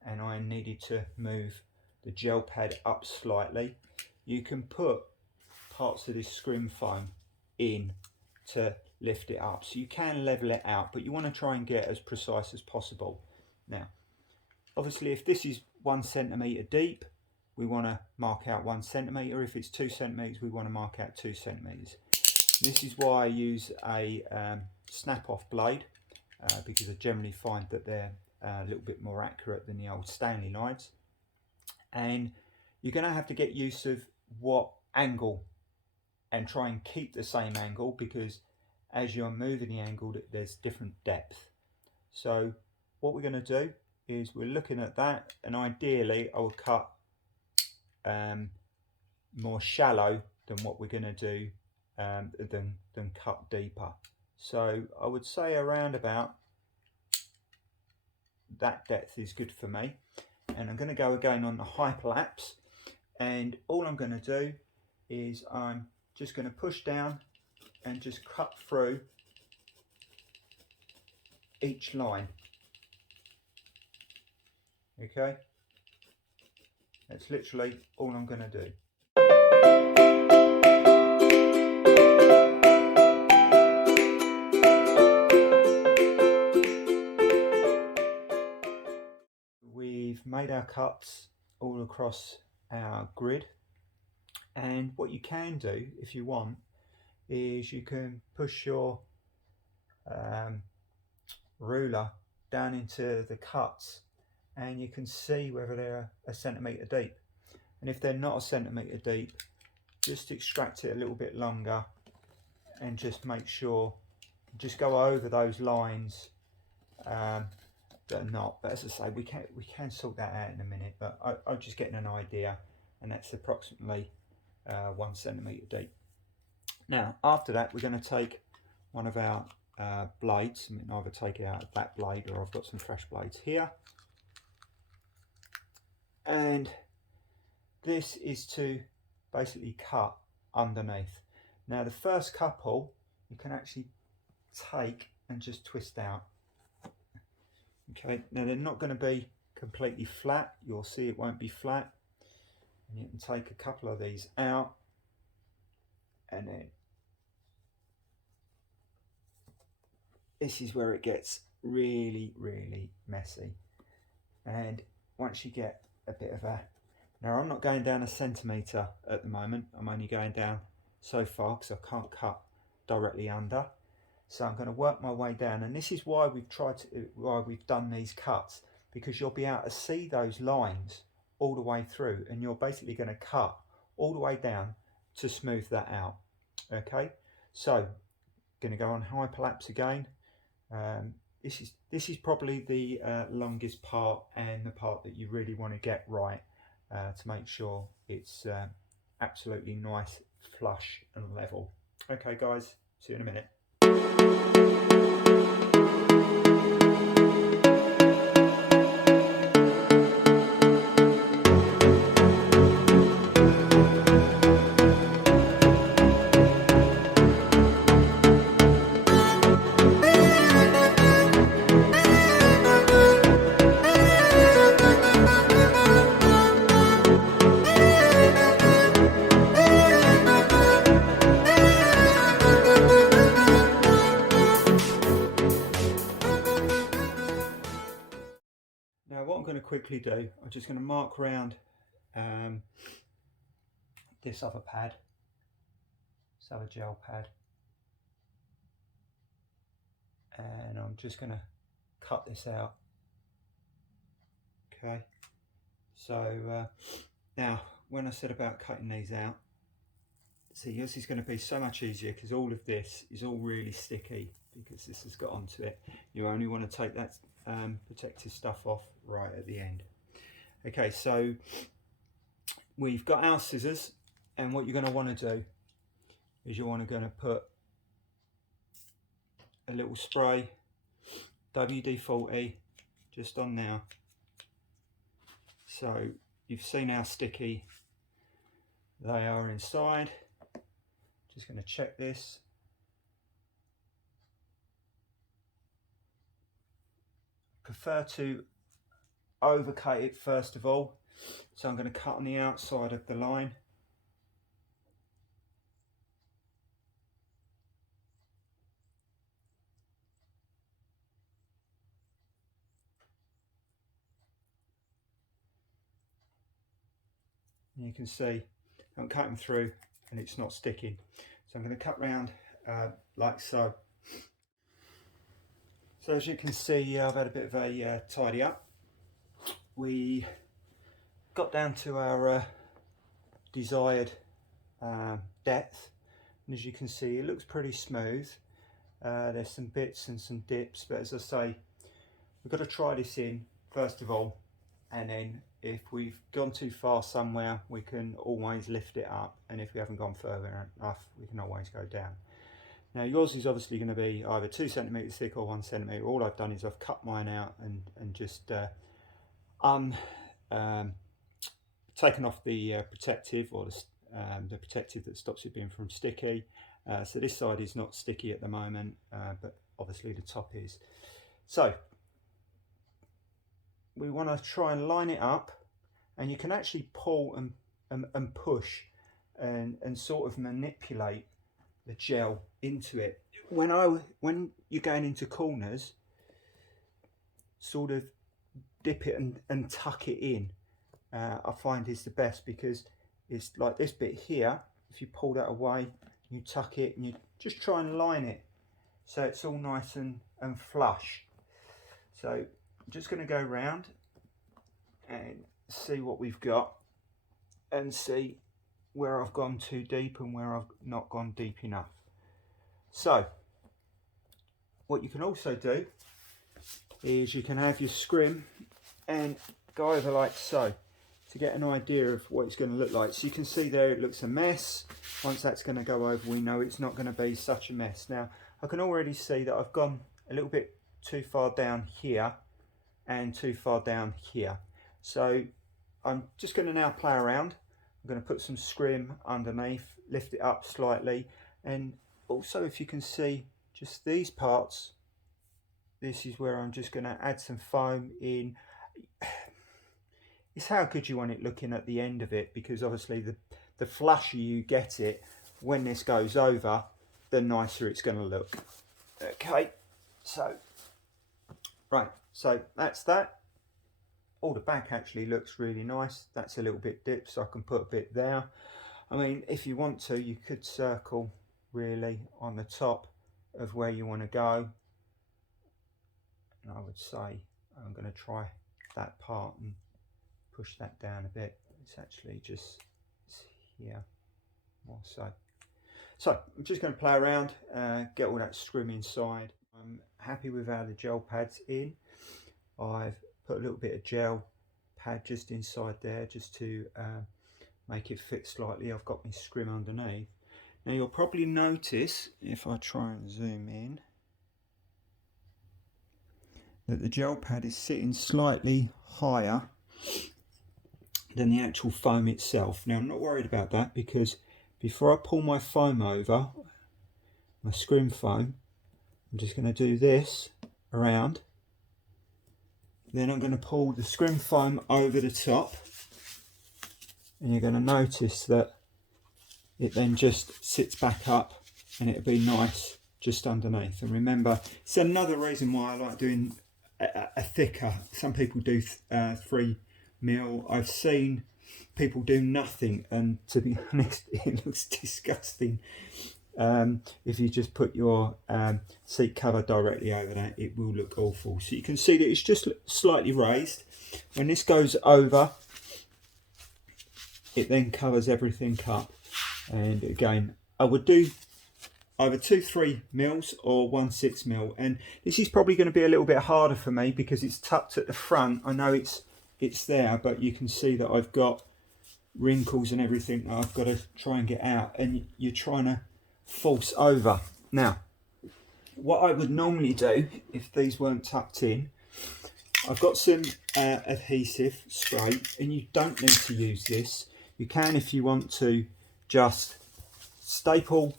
and I needed to move the gel pad up slightly, you can put parts of this scrim foam in to lift it up, so you can level it out, but you want to try and get as precise as possible. Now obviously if this is 1 centimetre deep, we want to mark out 1 centimetre. If it's 2 centimetres, we want to mark out 2 centimetres. This is why I use a snap-off blade, because I generally find that they're a little bit more accurate than the old Stanley knives. And you're going to have to get used of what angle and try and keep the same angle, because as you're moving the angle, there's different depth. So what we're going to do is we're looking at that, and ideally I would cut more shallow than what we're going to do, than cut deeper. So I would say around about that depth is good for me. And I'm going to go again on the hyperlapse, and all I'm going to do is I'm just going to push down and just cut through each line. Okay, that's literally all I'm going to do. We've made our cuts all across our grid, and what you can do if you want is you can push your ruler down into the cuts, and you can see whether they're a centimetre deep, and if they're not a centimetre deep, just extract it a little bit longer and just make sure, just go over those lines that are not. But as I say, we can sort that out in a minute, but I'm just getting an idea, and that's approximately 1 centimetre deep. Now after that, we're going to take one of our blades. I mean, either take it out of that blade, or I've got some fresh blades here, and this is to basically cut underneath. Now the first couple you can actually take and just twist out. Okay, now they're not going to be completely flat, you'll see it won't be flat, and you can take a couple of these out, and then this is where it gets really messy. And once you get a bit of a, now I'm not going down a centimetre at the moment, I'm only going down so far because I can't cut directly under. So I'm going to work my way down, and this is why we've done these cuts, because you'll be able to see those lines all the way through, and you're basically going to cut all the way down to smooth that out. Okay, so going to go on hyperlapse again. This is probably the longest part, and the part that you really want to get right to make sure it's absolutely nice, flush and level. Okay guys, see you in a minute. Now what I'm going to quickly do, I'm just going to mark around this other pad, this other gel pad, and I'm just going to cut this out. Okay, so now when I said about cutting these out, See, yours is going to be so much easier because all of this is all really sticky because this has got onto it. You only want to take that protective stuff off right at the end. Okay, so we've got our scissors, and what you're going to want to do is you're going to put a little spray WD-40 just on now. So you've seen how sticky they are inside. Just going to check this. Prefer to overcut it first of all, so I'm going to cut on the outside of the line. And you can see I'm cutting through and it's not sticking, so I'm going to cut round like so. So as you can see, I've had a bit of a tidy up. We got down to our desired depth, and as you can see it looks pretty smooth. There's some bits and some dips, but as I say, we've got to try this in first of all, and then if we've gone too far somewhere we can always lift it up, and if we haven't gone further enough we can always go down. Now yours is obviously going to be either 2 centimetres thick or 1 centimetre. All I've done is I've cut mine out and just taken off the protective, or the protective that stops it being from sticky. So this side is not sticky at the moment, but obviously the top is. So we want to try and line it up, and you can actually pull and push and sort of manipulate the gel into it. When you're going into corners, sort of dip it and tuck it in, I find is the best, because it's like this bit here. If you pull that away, you tuck it and you just try and line it so it's all nice and flush. So I'm just going to go round and see what we've got, and see where I've gone too deep and where I've not gone deep enough. So what you can also do is you can have your scrim and go over like so to get an idea of what it's going to look like. So you can see there it looks a mess. Once that's going to go over, we know it's not going to be such a mess. Now I can already see that I've gone a little bit too far down here and too far down here. So I'm just going to now play around. I'm going to put some scrim underneath, lift it up slightly, and also if you can see just these parts, this is where I'm just going to add some foam in. It's how good you want it looking at the end of it, because obviously the flusher you get it when this goes over, the nicer it's going to look. Okay, so right, so that's that. Oh, the back actually looks really nice. That's a little bit dipped, so I can put a bit there. I mean, if you want to, you could circle really on the top of where you want to go. And I would say I'm going to try that part and push that down a bit. It's actually just here, more so. So I'm just going to play around, get all that scrim inside. I'm happy with how the gel pad's in. I've put a little bit of gel pad just inside there, just to make it fit slightly. I've got my scrim underneath. Now you'll probably notice, if I try and zoom in, that the gel pad is sitting slightly higher than the actual foam itself. Now I'm not worried about that, because before I pull my foam over, my scrim foam, I'm just going to do this around. Then I'm going to pull the scrim foam over the top, and you're going to notice that it then just sits back up, and it'll be nice just underneath. And remember, it's another reason why I like doing a thicker. Some people do 3mm. I've seen people do nothing, and to be honest, it looks disgusting. If you just put your seat cover directly over that, it will look awful. So you can see that it's just slightly raised. When this goes over, it then covers everything up. And again, I would do either 2 3mm or 1 6mm, and this is probably going to be a little bit harder for me because it's tucked at the front. I know it's there, but you can see that I've got wrinkles and everything that I've got to try and get out, and you're trying to false over. Now, what I would normally do if these weren't tucked in, I've got some adhesive spray, and you don't need to use this. You can, if you want to, just staple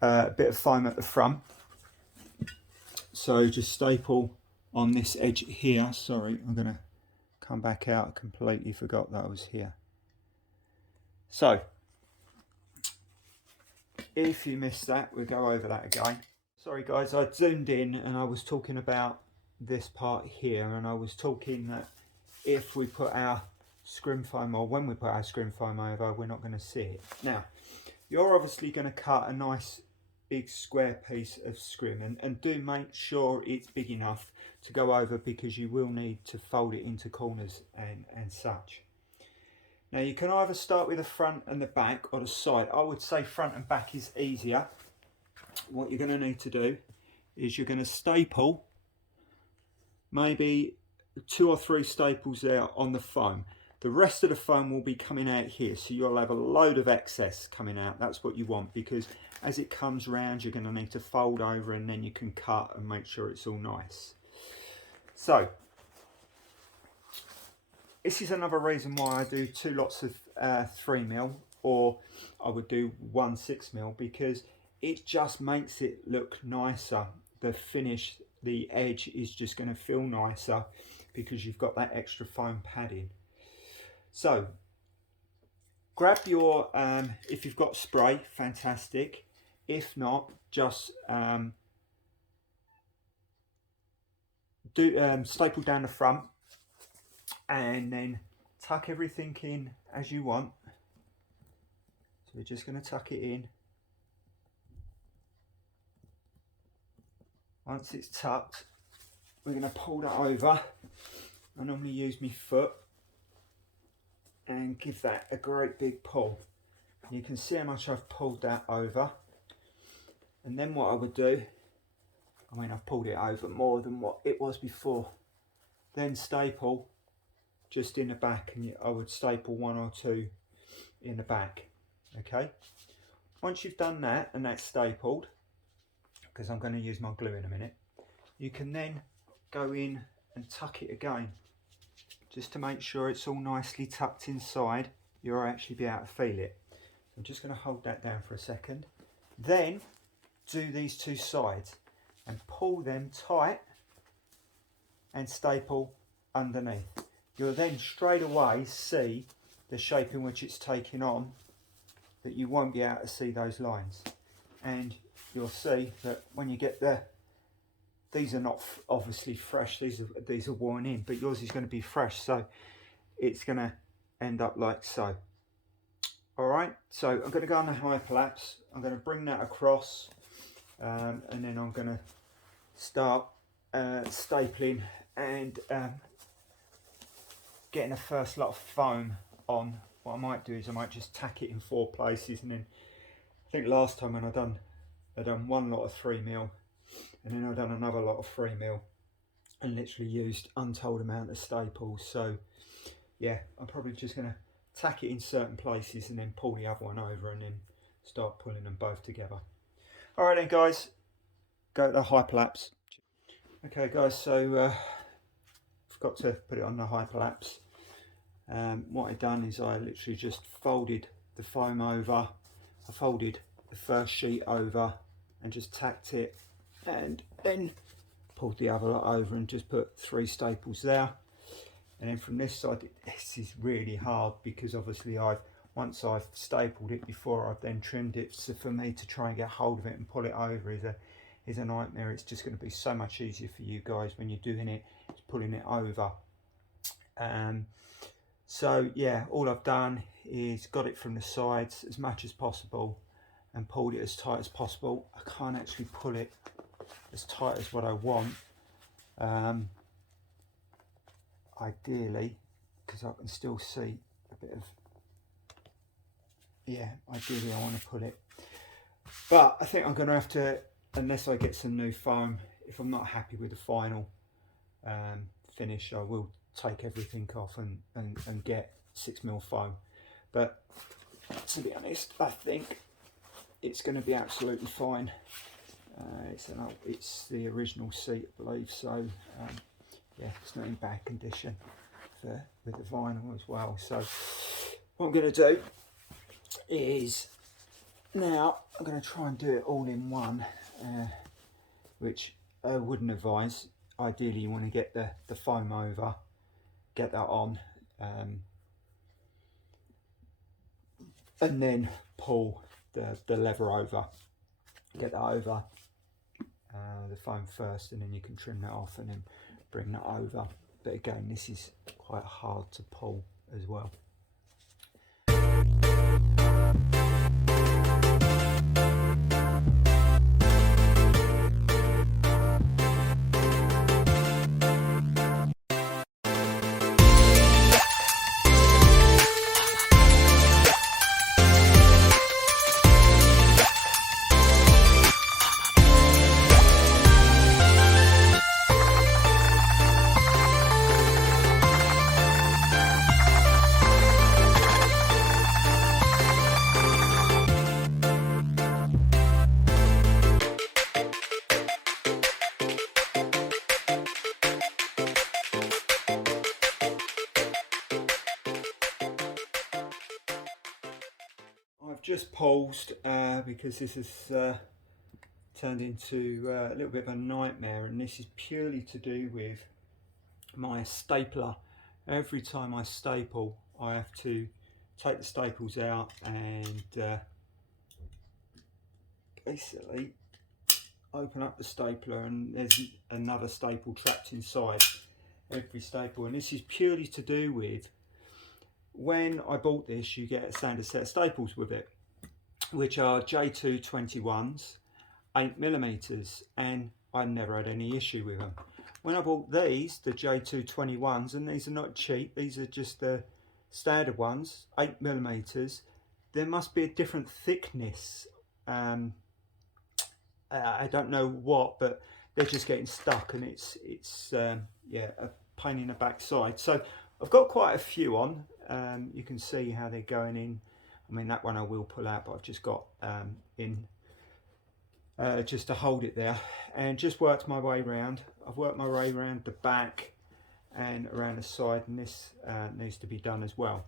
a bit of foam at the front. So just staple on this edge here. Sorry, I'm going to come back out. I completely forgot that I was here. So if you missed that, we'll go over that again. Sorry guys, I zoomed in and I was talking about this part here, and I was talking that if we put our scrim foam, or when we put our scrim foam over, we're not going to see it. Now, you're obviously going to cut a nice big square piece of scrim, and do make sure it's big enough to go over, because you will need to fold it into corners and such. Now you can either start with the front and the back, or the side. I would say front and back is easier. What you're going to need to do is you're going to staple maybe 2 or 3 staples there on the foam. The rest of the foam will be coming out here, so you'll have a load of excess coming out. That's what you want, because as it comes round, you're going to need to fold over, and then you can cut and make sure it's all nice. So this is another reason why I do 2 lots of 3mm, or I would do 1 6mm, because it just makes it look nicer. The finish, the edge is just going to feel nicer because you've got that extra foam padding. So grab your, if you've got spray, fantastic. If not, just staple down the front, and then tuck everything in as you want. So we're just going to tuck it in. Once it's tucked, we're going to pull that over. I normally use my foot and give that a great big pull. You can see how much I've pulled that over. And then what I would do, I mean, I've pulled it over more than what it was before. Then staple just in the back, and I would staple 1 or 2 in the back. Okay. Once you've done that and that's stapled, because I'm going to use my glue in a minute, you can then go in and tuck it again, just to make sure it's all nicely tucked inside. You'll actually be able to feel it. I'm just going to hold that down for a second. Then do these 2 sides and pull them tight and staple underneath. You'll then straight away see the shape in which it's taking on, that you won't be able to see those lines. And you'll see that when you get there, these are not obviously fresh, these are worn in, but yours is going to be fresh, so it's going to end up like so. All right, so I'm going to go on the hyperlapse. I'm going to bring that across, and then I'm going to start stapling and getting a first lot of foam on. What I might do is I might just tack it in 4 places, and then I think last time when I done 1 lot of 3mm, and then I done another lot of 3mm, and literally used untold amount of staples. So yeah, I'm probably just going to tack it in certain places and then pull the other one over, and then start pulling them both together. All right then guys, go to the hyperlapse. Okay guys, so forgot to put it on the hyperlapse. What I've done is I literally just folded the foam over. I folded the first sheet over and just tacked it, and then pulled the other lot over and just put 3 staples there. And then from this side, this is really hard because obviously once I've stapled it before, I've then trimmed it. So for me to try and get hold of it and pull it over is a nightmare. It's just going to be so much easier for you guys when you're doing it, it's pulling it over. So yeah, all I've done is got it from the sides as much as possible and pulled it as tight as possible. I can't actually pull it as tight as what I want, ideally, because I can still see a bit of yeah, ideally I want to put it. But I think I'm going to have to, unless I get some new foam, if I'm not happy with the final finish, I will take everything off and get 6mm foam. But to be honest, I think it's going to be absolutely fine. It's the original seat, I believe, so yeah, it's not in bad condition with the vinyl as well. So what I'm going to do is, now I'm going to try and do it all in one, which I wouldn't advise. Ideally you want to get the foam over, get that on, and then pull the lever over, get that over the foam first, and then you can trim that off and then bring that over. But again, this is quite hard to pull as well. I've just paused because this has turned into a little bit of a nightmare, and this is purely to do with my stapler. Every time I staple, I have to take the staples out and basically open up the stapler, and there's another staple trapped inside every staple. And this is purely to do with, when I bought this, you get a standard set of staples with it, which are J221s, 8mm, and I never had any issue with them. When I bought these, the J221s, and these are not cheap, these are just the standard ones, 8mm, there must be a different thickness. I don't know what, but they're just getting stuck, and it's yeah, a pain in the backside. So I've got quite a few on. You can see how they're going in. I mean, that one I will pull out, but I've just got in just to hold it there, and just worked my way around. I've worked my way around the back and around the side, and this needs to be done as well.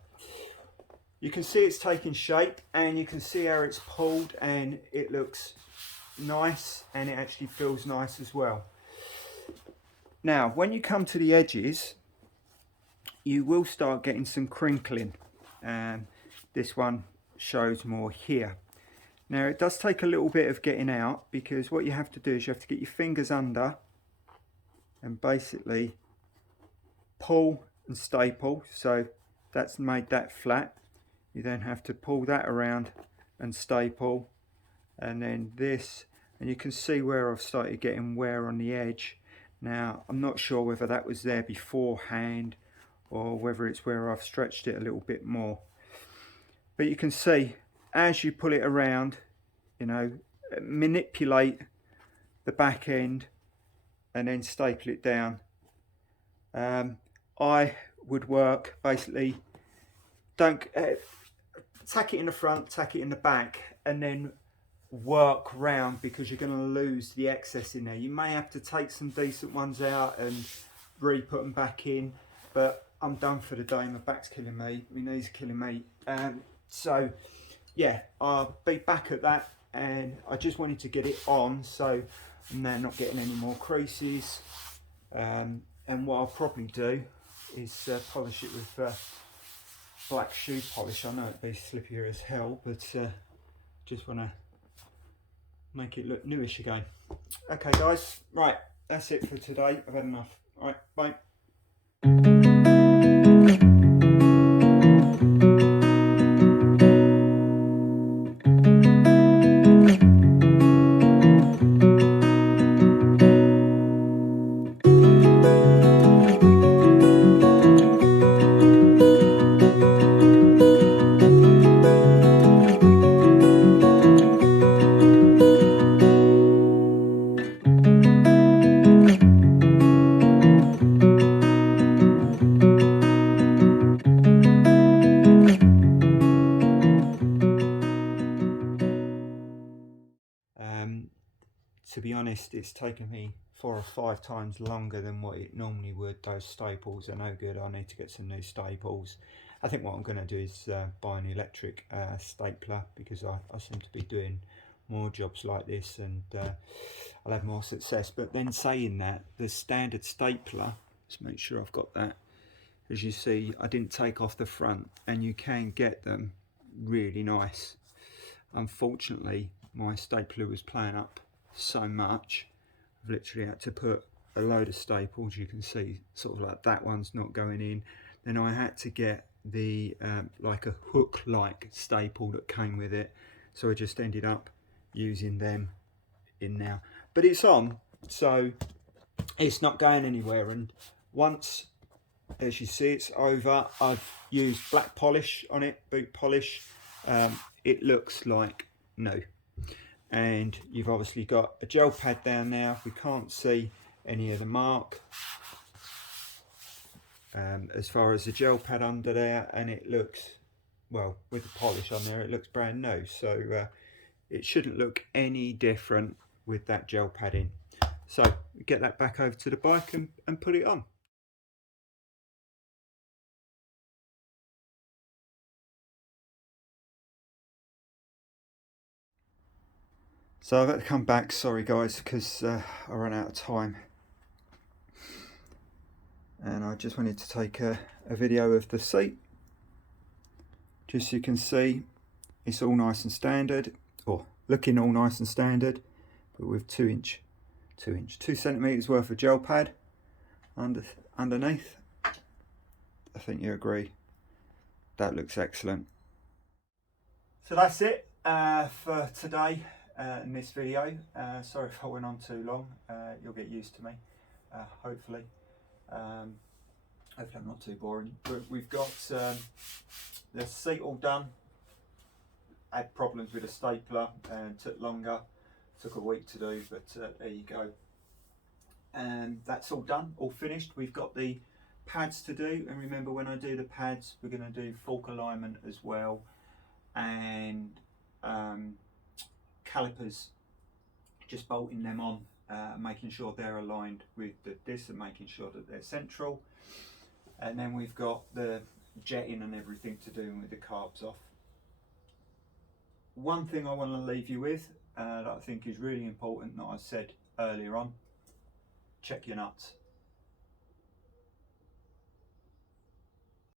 You can see it's taking shape, and you can see how it's pulled, and it looks nice, and it actually feels nice as well. Now, when you come to the edges, you will start getting some crinkling, and this one shows more here. Now, it does take a little bit of getting out, because what you have to do is you have to get your fingers under and basically pull and staple. So that's made that flat. You then have to pull that around and staple, and then this, and you can see where I've started getting wear on the edge. Now, I'm not sure whether that was there beforehand or whether it's where I've stretched it a little bit more. But you can see, as you pull it around, you know, manipulate the back end and then staple it down. I would work basically, don't tack it in the front, tack it in the back, and then work round, because you're going to lose the excess in there. You may have to take some decent ones out and re-put them back in, but I'm done for the day. My back's killing me, my knees are killing me. So yeah, I'll be back at that, and I just wanted to get it on so I'm now not getting any more creases. And what I'll probably do is polish it with black shoe polish. I know it'd be slippier as hell, but just want to make it look newish again. Okay guys, right, that's it for today. I've had enough. All right, bye. to be honest, it's taken me 4 or 5 times longer than what it normally would. Those staples are no good. I need to get some new staples. I think what I'm going to do is buy an electric stapler, because I seem to be doing more jobs like this, and I'll have more success. But then saying that, the standard stapler, let's make sure I've got that. As you see, I didn't take off the front, and you can get them really nice. Unfortunately, my stapler was playing up so much, I've literally had to put a load of staples. You can see sort of like that one's not going in. Then I had to get the like a hook like staple that came with it, so I just ended up using them in now. But it's on, so it's not going anywhere. And once, as you see, it's over, I've used black polish on it, boot polish. It looks like new. And you've obviously got a gel pad down now. We can't see any of the mark as far as the gel pad under there, and it looks, well, with the polish on there, it looks brand new. So it shouldn't look any different with that gel pad in. So get that back over to the bike and put it on. So I've had to come back, sorry guys, because I ran out of time. And I just wanted to take a video of the seat. Just so you can see, it's all nice and standard, or looking all nice and standard, but with 2 centimeters worth of gel pad underneath. I think you agree, that looks excellent. So that's it for today in this video. Sorry if I went on too long. You'll get used to me, hopefully. Hopefully I'm not too boring. But we've got the seat all done. Had problems with a stapler and took longer. Took a week to do, but there you go. And that's all done, all finished. We've got the pads to do, and remember, when I do the pads, we're going to do fork alignment as well, and calipers, just bolting them on, making sure they're aligned with the disc and making sure that they're central. And then we've got the jetting and everything to do with the carbs off. One thing I want to leave you with that I think is really important, that I said earlier on: check your nuts.